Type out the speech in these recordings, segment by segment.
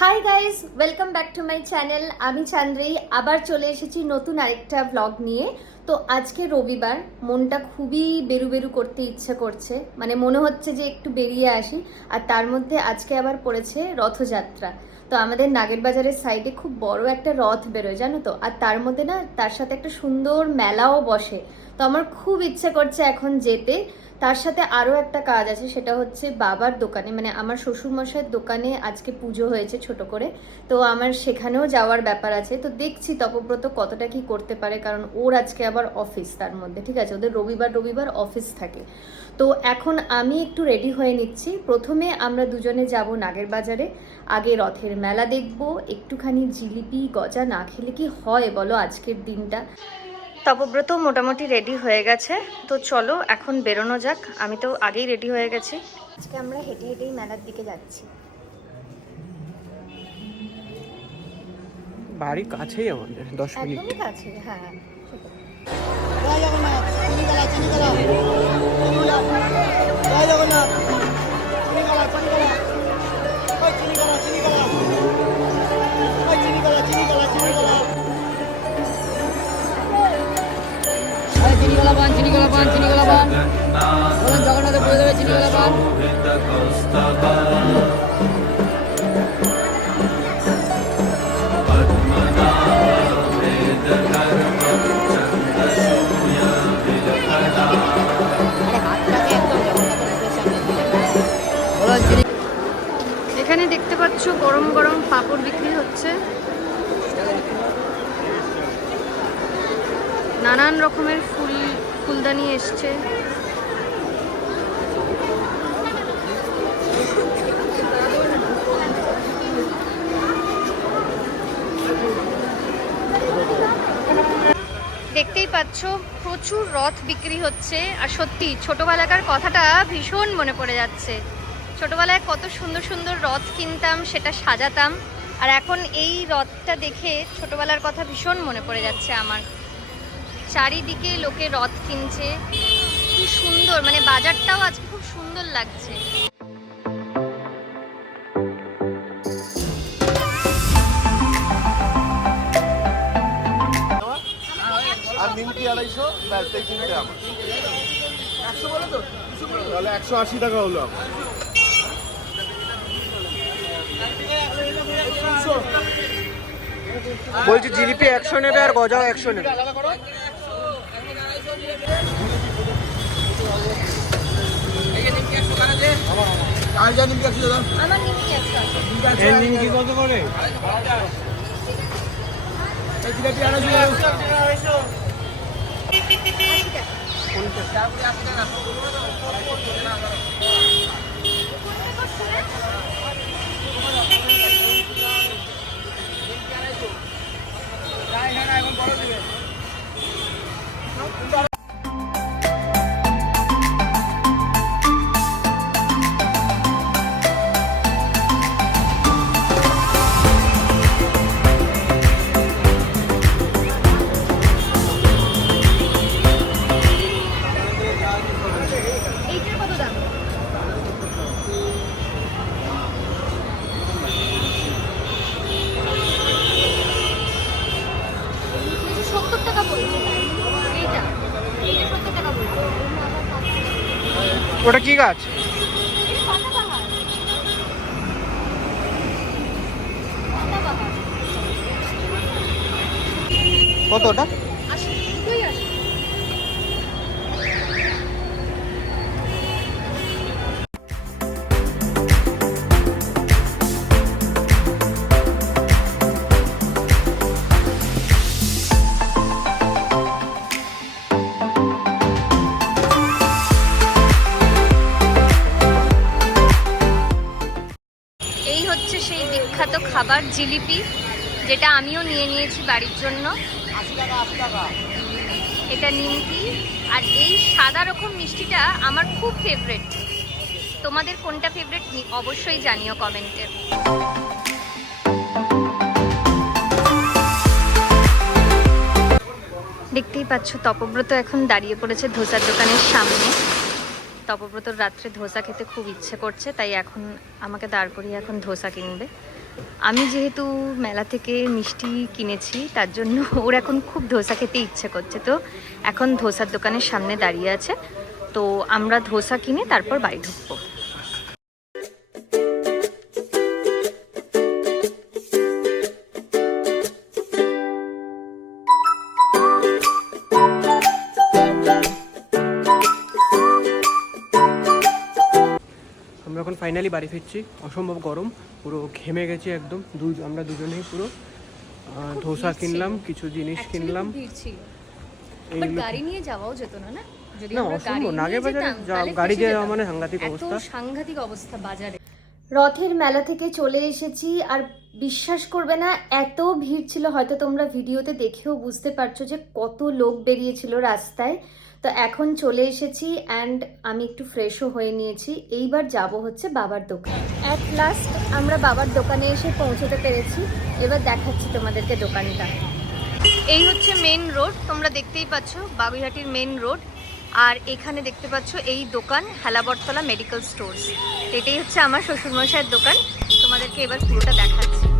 Hi guys welcome back to my channel আমি চান্দ্রি আবার চলে এসেছি নতুন আরেকটা ব্লগ নিয়ে। তো আজকে রবিবার, মনটা খুবই বেরু বেরু করতে ইচ্ছে করছে। মানে মনে হচ্ছে যে একটু বেরিয়ে আসি, আর তার মধ্যে আজকে আবার পড়েছে রথযাত্রা। তো আমাদের নাগের বাজারের সাইডে খুব বড় একটা রথ বেরোয়, জানো তো? আর তার মধ্যে না, তার সাথে একটা সুন্দর মেলাও বসে। তো আমার খুব ইচ্ছে করছে এখন যেতে। তার সাথে আরও একটা কাজ আছে, সেটা হচ্ছে বাবার দোকানে। মানে আমার শ্বশুরমশাইয়ের দোকানে আজকে পুজো হয়েছে ছোট করে। তো আমার সেখানেও যাওয়ার ব্যাপার আছে। তো দেখছি তপব্রত কতটা কি করতে পারে, কারণ ওর আজকে আবার অফিস তার মধ্যে, ঠিক আছে? ওদের রবিবার রবিবার অফিস থাকে। তো এখন আমি একটু রেডি হয়ে নিচ্ছি। প্রথমে আমরা দুজনে যাব নাগের বাজারে আগে রথের মেলা দেখব একটুখানি জিলিপি গজা না খেলে কি হয় বলো আজকের দিনটা? তপব্রত মোটামুটি রেডি হয়ে গেছে তো চলো এখন বেরোনো যাক আমি তো আগেই রেডি হয়ে গেছি। আজকে আমরা হেঁটে হেঁটেই মেলার দিকে যাচ্ছি। বাড়ি কাছেই আমাদের দশ মিনিট। একদমই কাছে হ্যাঁ। জয় জগন্নাথ জয় জগন্নাথ। চিনিকলা চিনিকলা জগন্নাথের পুজো দেবে বলুন এখানে দেখতে পাচ্ছ গরম গরম পাপড় বিক্রি হচ্ছে। নানান রকমের ফুল ফুলদানি এসছে। দেখতেই পাচ্ছ, প্রচুর রথ বিক্রি হচ্ছে। আর সত্যি, ছোটবেলাকার কথাটা ভীষণ মনে পড়ে যাচ্ছে। ছোটবেলায় কত সুন্দর সুন্দর রথ কিনতাম, সেটা সাজাতাম। আর এখন এই রথটা দেখে ছোটবেলার কথা ভীষণ মনে পড়ে যাচ্ছে আমার। চারিদিকে লোকে রথ কিনছে। কি সুন্দর মানে বাজারটাও আজকে খুব সুন্দর লাগছে। আর নিমকি আড়াইশো ব্যাস এই তিনটে আমার তাহলে একশো আশি টাকা হলো আমার বলছি জিলিপি একশো নেবে আর গজাও একশো নেবে। আর যা নিমকি একশো দাদা আমার নিমকি আছে এই নিমকি কত করে? জিলাপি আড়াইশো এইটার ওটা কি গাছ? কত ওটা? খাবার জিলিপি, যেটা আমিও নিয়ে নিয়েছি বাড়ির জন্য। এটা নিমকি। আর এই সাদা রকম মিষ্টিটা আমার খুব ফেভারেট তোমাদের কোনটা ফেভারেট অবশ্যই জানিও কমেন্টে দেখতেই পাচ্ছ, তপব্রত এখন দাঁড়িয়ে পড়েছে ধোসার দোকানের সামনে। তপব্রতর রাত্রে ধোসা খেতে খুব ইচ্ছে করছে, তাই এখন আমাকে দাঁড় করিয়ে এখন ধোসা কিনবে। আমি যেহেতু মেলা থেকে মিষ্টি কিনেছি, তার জন্য ওর এখন খুব ধোসা খেতে ইচ্ছে করছে তো। এখন ধোসার দোকানের সামনে দাঁড়িয়ে আছে। তো আমরা ধোসা কিনে তারপর বাড়ি ঢুকবো। ফাইনালি বাড়ি ফিরছি। অসম্ভব গরম পুরো ঘেমে গেছি একদম। দু আমরা দুজনেই পুরো ধোসা কিনলাম কিছু জিনিস কিনলাম। গাড়ি নিয়ে যাওয়াও যেত না না? না, অসম্ভব। গাড়ি বাজারে যেতাম, যা- তাহলে গাড়ি ফেঁসে দিয়ে যেতাম। যাওয়া মানে সাংঘাতিক অবস্থা। সাংঘাতিক অবস্থা বাজারে। রথের মেলা থেকে চলে এসেছি আর বিশ্বাস করবে না এত ভিড় ছিল। হয়তো তোমরা ভিডিওতে দেখেও বুঝতে পারছ যে কত লোক বেরিয়েছিল রাস্তায়। তো এখন চলে এসেছি অ্যান্ড আমি একটু ফ্রেশও হয়ে নিয়েছি। এইবার যাব হচ্ছে বাবার দোকান। অ্যাট লাস্ট আমরা বাবার দোকানে এসে পৌঁছতে পেরেছি। এবার দেখাচ্ছি তোমাদেরকে দোকানটা। এই হচ্ছে মেন রোড তোমরা দেখতেই পাচ্ছ বাগুইহাটির মেন রোড আর এখানে দেখতে পাচ্ছ এই দোকান হেলাবরতলা মেডিকেল স্টোর এটাই হচ্ছে আমার শ্বশুরমশাইয়ের দোকান। তোমাদেরকে এবার পুরোটা দেখাচ্ছি।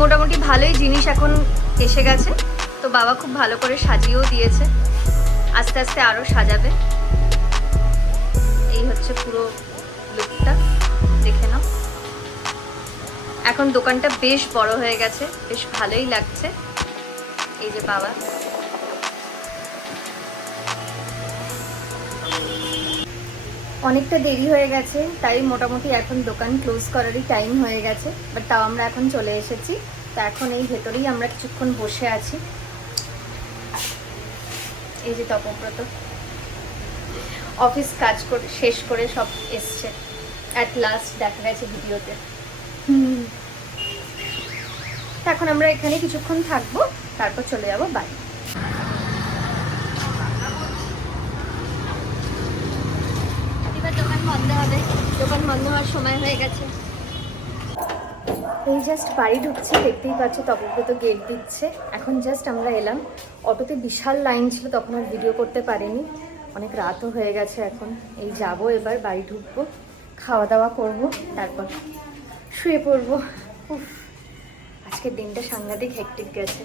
মোটামুটি ভালোই জিনিস এখন এসে গেছে। তো বাবা খুব ভালো করে সাজিয়েও দিয়েছে। আস্তে আস্তে আরও সাজাবে। এই হচ্ছে পুরো লুকটা দেখে নাও। এখন দোকানটা বেশ বড় হয়ে গেছে। বেশ ভালোই লাগছে। এই যে বাবা। অনেকটা দেরি হয়ে গেছে, তাই মোটামুটি এখন দোকান ক্লোজ করারই টাইম হয়ে গেছে বাট তাও আমরা এখন চলে এসেছি, তো এখন এই ভেতরেই আমরা কিছুক্ষণ বসে আছি। এই যে তপব্রত। অফিস কাজ করে, শেষ করে সব এসছে অ্যাট লাস্ট দেখা গেছে ভিডিওতে। এখন আমরা এখানে কিছুক্ষণ থাকব, তারপর চলে যাব বাড়ি এবার দোকান হবে। দোকান বন্ধ হওয়ার সময় হয়ে গেছে। এই জাস্ট বাড়ি ঢুকছি দেখতেই পাচ্ছ তপব্রত গেট দিচ্ছে। এখন জাস্ট আমরা এলাম। অটোতে বিশাল লাইন ছিল তখন আর ভিডিও করতে পারিনি। অনেক রাতও হয়ে গেছে এখন। এই যাব এবার বাড়ি ঢুকবো খাওয়া দাওয়া করব তারপর শুয়ে পড়ব। উফ, আজকের দিনটা সাংঘাতিক হেক্টিক গেছে।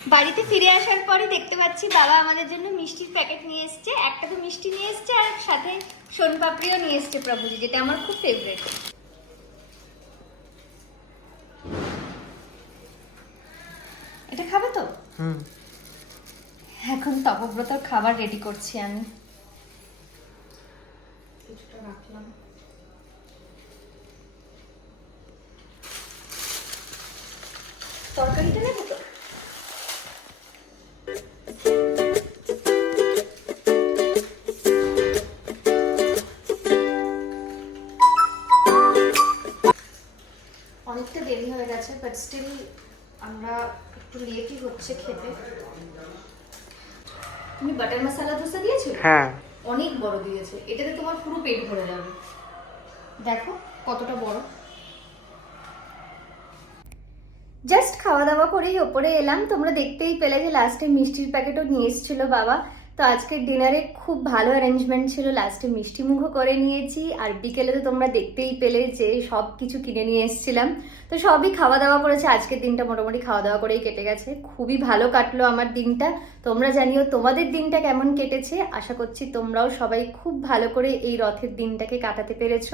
বাড়িতে ফিরে আসার পরে দেখতে পাচ্ছি বাবা আমাদের জন্য মিষ্টির প্যাকেট নিয়ে এসছে একটা তো মিষ্টি নিয়ে এসছে আর সাথে সোনপাপড়িও নিয়ে এসছে প্রভুজি যেটা আমার খুব ফেভারিট এটা খাবে তো? হুম। এখন তপব্রতর খাবার রেডি করছি আমি। কিছুটা রাখলাম। তরকারিটা নেব তো আমরা একটু লেটই হচ্ছে খেতে। তুমি বাটার মশলা ধোসা দিয়েছ? হ্যাঁ। অনেক বড় দিয়েছে। এটাতে তোমার পুরো পেট ভরে যাবে। দেখো কতটা বড়। জাস্ট খাওয়া দাওয়া করেই ওপরে এলাম। তোমরা দেখতেই পেলে যে লাস্টে মিষ্টির প্যাকেটও নিয়ে এসেছিল বাবা। তো আজকের ডিনারে খুব ভালো অ্যারেঞ্জমেন্ট ছিল। লাস্টে মিষ্টি মুখও করে নিয়েছি। আর বিকেলে তো তোমরা দেখতেই পেলে যে সব কিছু কিনে নিয়ে এসেছিলাম। তো সবই খাওয়া দাওয়া করেছে। আজকের দিনটা মোটামুটি খাওয়া দাওয়া করেই কেটে গেছে। খুবই ভালো কাটলো আমার দিনটা। তোমরা জানিও তোমাদের দিনটা কেমন কেটেছে? আশা করছি তোমরাও সবাই খুব ভালো করে এই রথের দিনটাকে কাটাতে পেরেছ।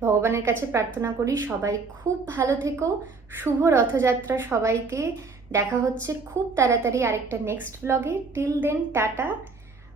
ভগবানের কাছে প্রার্থনা করি সবাই খুব ভালো থেকো। শুভ রথযাত্রা সবাইকে। দেখা হচ্ছে খুব তাড়াতাড়ি আরেকটা নেক্সট ব্লগে till then tata.